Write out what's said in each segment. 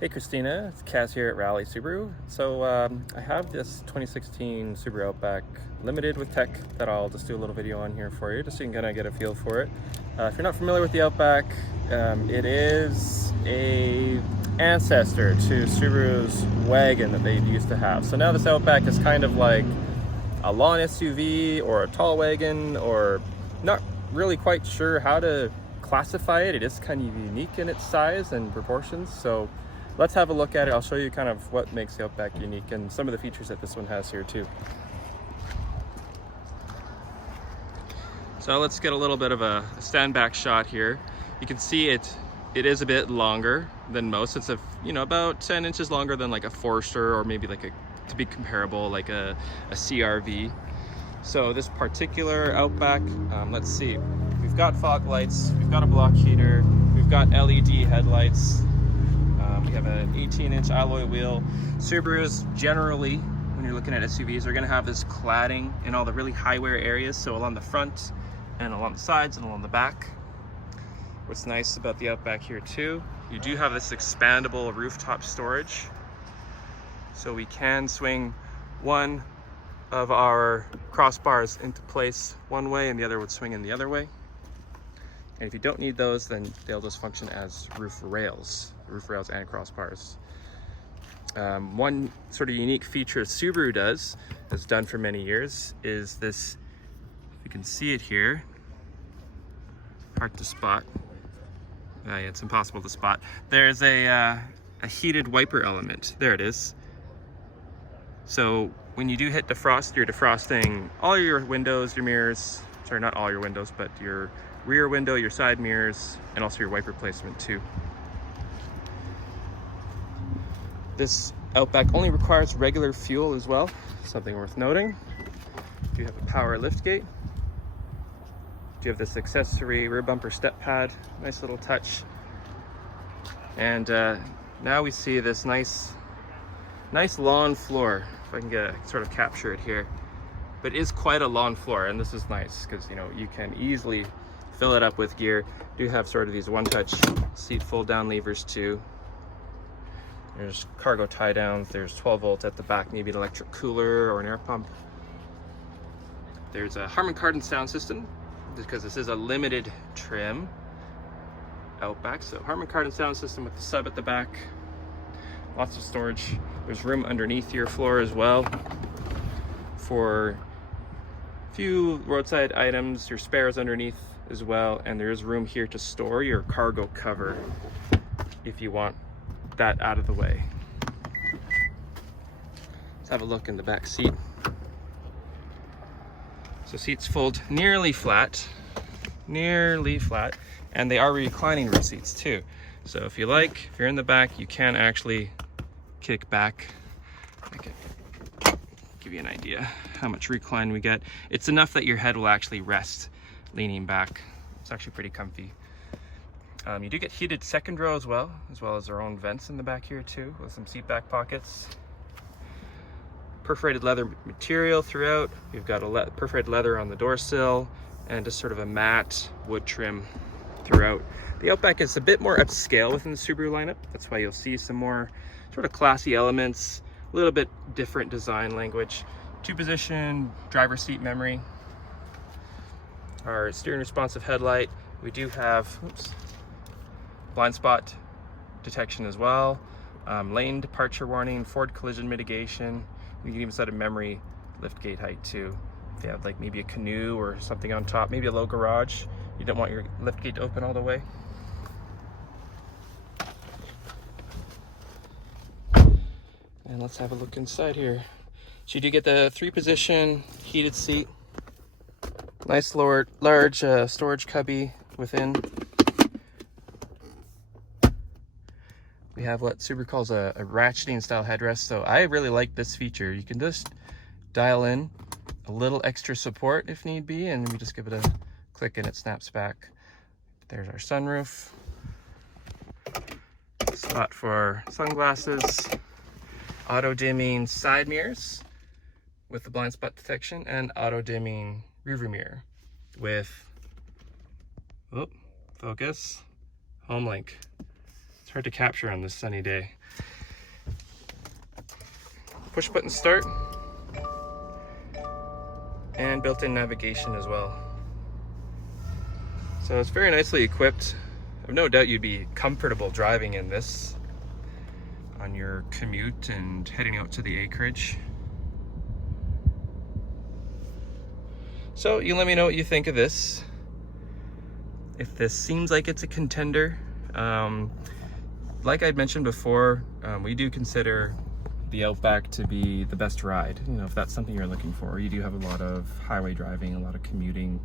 Hey Christina, it's Cass here at Rally Subaru. So I have this 2016 Subaru Outback Limited with tech that I'll just do a little video on here for you, just so you can kind of get a feel for it. If you're not familiar with the Outback, it is a ancestor to Subaru's wagon that they used to have. So now this Outback is kind of like a lawn SUV or a tall wagon, or not really quite sure how to classify it. It is kind of unique in its size and proportions. So let's have a look at it. I'll show you kind of what makes the Outback unique and some of the features that this one has here too. So let's get a little bit of a stand back shot here. You can see it is a bit longer than most. It's about 10 inches longer than like a Forester, or maybe like to be comparable, like a CRV. So this particular Outback, let's see, we've got fog lights, we've got a block heater, we've got LED headlights. We have an 18-inch alloy wheel. Subarus generally, when you're looking at SUVs, are going to have this cladding in all the really high wear areas, so along the front and along the sides and along the back. What's nice about the Outback here too, you do have this expandable rooftop storage, so we can swing one of our crossbars into place one way and the other would swing in the other way. And if you don't need those, then they'll just function as roof rails and crossbars. One sort of unique feature Subaru has done for many years, is this, if you can see it here, hard to spot. Yeah, it's impossible to spot. There's a heated wiper element. There it is. So when you do hit defrost, you're defrosting all your windows, your mirrors, sorry, not all your windows, but your rear window, your side mirrors, and also your wiper placement too. This Outback only requires regular fuel as well, something worth noting. You have a power liftgate. You have this accessory rear bumper step pad, nice little touch. And now we see this nice lawn floor, if I can sort of capture it here. But it is quite a lawn floor, and this is nice because you can easily fill it up with gear. You do have sort of these one-touch seat fold-down levers too. There's cargo tie downs, there's 12 volts at the back, maybe an electric cooler or an air pump. There's a Harmon Kardon sound system, because this is a limited trim Outback. So Harmon Kardon sound system with the sub at the back. Lots of storage. There's room underneath your floor as well for a few roadside items, your spares underneath as well, and there is room here to store your cargo cover if you want that out of the way. Let's have a look in the back seat. So seats fold nearly flat, and they are reclining rear seats too. So if you're in the back, you can actually kick back. I can give you an idea how much recline we get. It's enough that your head will actually rest leaning back. It's actually pretty comfy. You do get heated second row as well as our own vents in the back here too, with some seat back pockets. Perforated leather material throughout. You've got perforated leather on the door sill, and just sort of a matte wood trim throughout. The Outback is a bit more upscale within the Subaru lineup. That's why you'll see some more sort of classy elements, a little bit different design language. 2-position driver's seat memory. Our steering responsive headlight. We do have blind spot detection as well. Lane departure warning, forward collision mitigation. We can even set a memory lift gate height too. If you have like maybe a canoe or something on top, maybe a low garage, you don't want your lift gate to open all the way. And let's have a look inside here. So you do get the 3-position heated seat. Nice large storage cubby within. We have what Subaru calls a ratcheting style headrest. So I really like this feature. You can just dial in a little extra support if need be, and we just give it a click and it snaps back. There's our sunroof. Spot for sunglasses. Auto dimming side mirrors with the blind spot detection, and auto dimming rearview mirror with, focus, home link. It's hard to capture on this sunny day. Push button start. And built-in navigation as well. So it's very nicely equipped. I've no doubt you'd be comfortable driving in this on your commute and heading out to the acreage. So you let me know what you think of this. If this seems like it's a contender, like I'd mentioned before, we do consider the Outback to be the best ride. You know, if that's something you're looking for. You do have a lot of highway driving, a lot of commuting.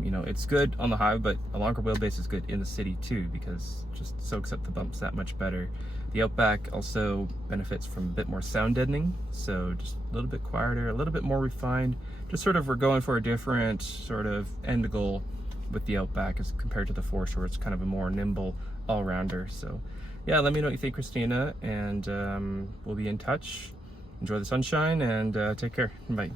You know, it's good on the highway, but a longer wheelbase is good in the city too, because it just soaks up the bumps that much better. The Outback also benefits from a bit more sound deadening, so just a little bit quieter, a little bit more refined. Just sort of, we're going for a different sort of end goal with the Outback as compared to the Forester, where it's kind of a more nimble all-rounder. So yeah, let me know what you think, Christina, and we'll be in touch. Enjoy the sunshine and take care. Bye.